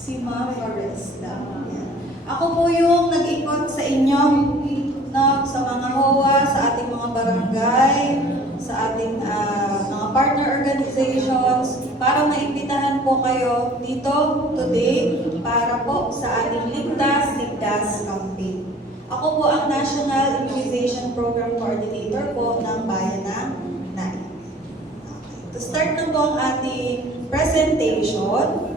Si Ma'am Foresta. Ako po yung nag-ikot sa inyo sa mga HOA, sa ating mga barangay, sa ating mga partner organizations para maimbitahan po kayo dito today para po sa ating Ligtas campaign. Ako po ang National Immunization Program Coordinator po ng Bayan ng Naik. To start na po ang ating presentation.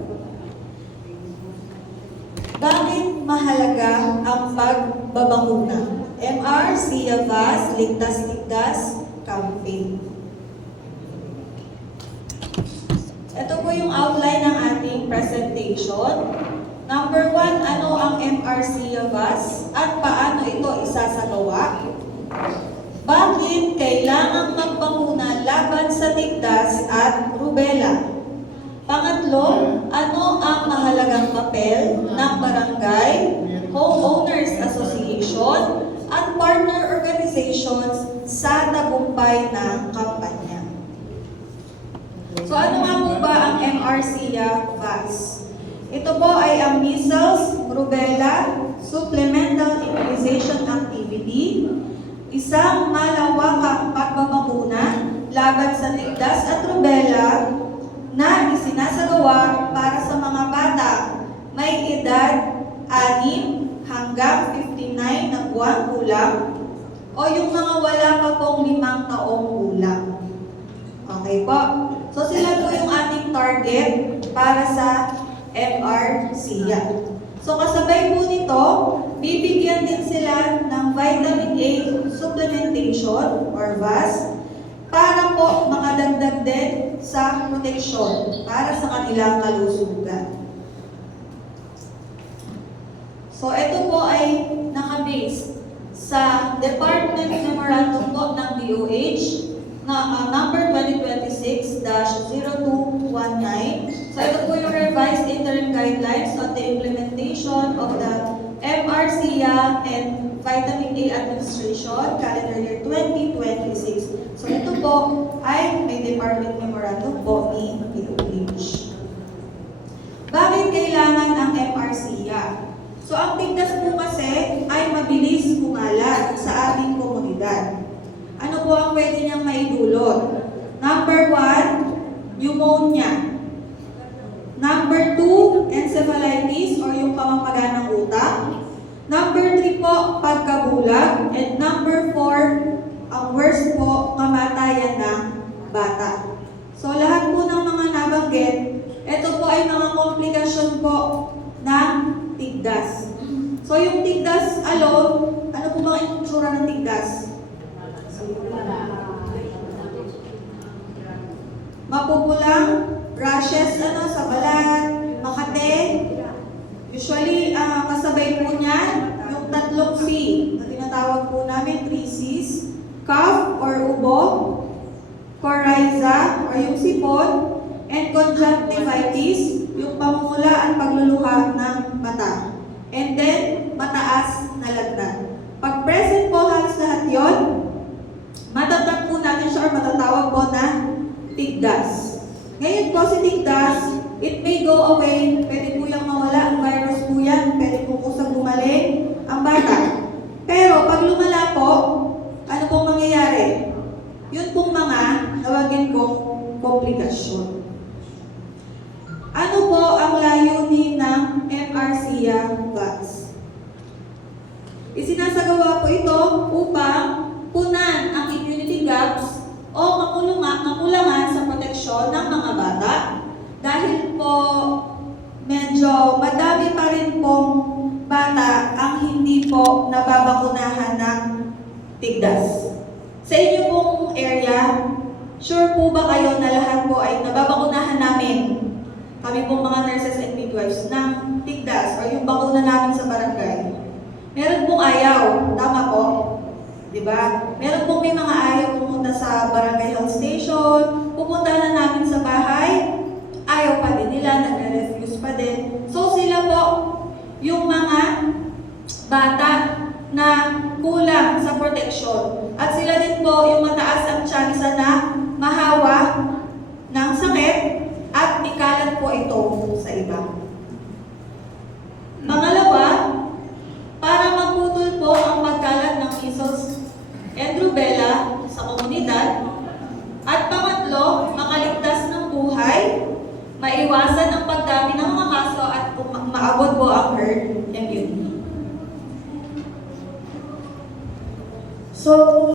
Bakit mahalaga ang pagbabakuna? MR Sia Vaz Ligtas Campaign. Ito po yung outline ng ating presentation. Number 1, ano ang MR Sia Vaz at paano ito isasagawa? Bakit kailangang magbakuna laban sa tigdas at rubella? Pangatlo, ano ang mahalagang papel ng barangay, homeowners association, at partner organizations sa tagumpay ng kampanya? So ano nga po ba ang MRCIA Vaz? Ito po ay ang measles, rubella, supplemental immunization activity, isang malawakang pagbabakuna laban sa tigdas at rubella na isinasagawa para sa mga bata may edad 6 hanggang 59 na buwan gulang o yung mga wala pa pong 5 taong gulang. Okay po? So sila po yung ating target para sa MRCIA. So kasabay po nito, bibigyan din sila ng vitamin A supplementation or VAS para po makadagdag din sa proteksyon para sa kanilang kalusugan. So ito po ay nakabase sa Department Memorandum po ng DOH na number 2026-0219. So ito po yung revised interim guidelines on the implementation of the MRCIA and Vitamin A Administration Calendar Year 2026. So ito po ay may Department Memorandum po ni DOH. Bakit kailangan ang MRCIA? So ang tigdas po kasi ay mabilis kumalat sa ating komunidad. Ano po ang pwede niyang maidulot? Number 1, pneumonia. Number 2, encephalitis or yung pamamaga ng utak. Number 3 po, pagkabulag. And number 4, ang worst po, kamatayan ng bata. So lahat po ng mga nabanggit, ito po ay mga komplikasyon po ng tigdas. So yung tigdas alone, ano po bang itsura ng tigdas? Mapupulang, rashes sa balat, makate. Usually, kasabay po niyan, yung tatlong C, na tinatawag po namin 3 C's, cough or ubo, coryza or yung sipon, and conjunctivitis, yung pamumula at pagluluha ng mata. And then, mataas na lagnat. Pag present po halos lahat yun, matatag po natin siya or matatawag po na tigdas. Ngayon po si tigdas, it may go away, pwede po yung mawala, ang virus po yan, pwede po kusang gumaling ang bata. Pero pag lumala po, ano pong mangyayari? Yun pong mga tawagin kong komplikasyon. Ano po ang layunin ng MRCIA Vaz? Isinasagawa po ito upang punan ang immunity gaps o makulangan sa proteksyon ng mga bata dahil po medyo madami pa rin pong bata ang hindi po nababakunahan ng tigdas. Sa inyo pong area, sure po ba kayo na lahat po ay nababakunahan namin? Kami pong mga nurses and midwives ng tigdas o yung bakuna namin sa barangay. Meron pong ayaw, tama po? Diba? Meron pong may mga ayaw pumunta sa barangay health station, pupunta na namin sa bahay, ayaw pa din nila, nagre-refuse pa din. So sila po, yung mga bata na kulang sa proteksyon. At sila din po yung mataas ang tsansa na mahawa ng sakit at ikalat po ito sa iba. maabot po ang herd immunity. So,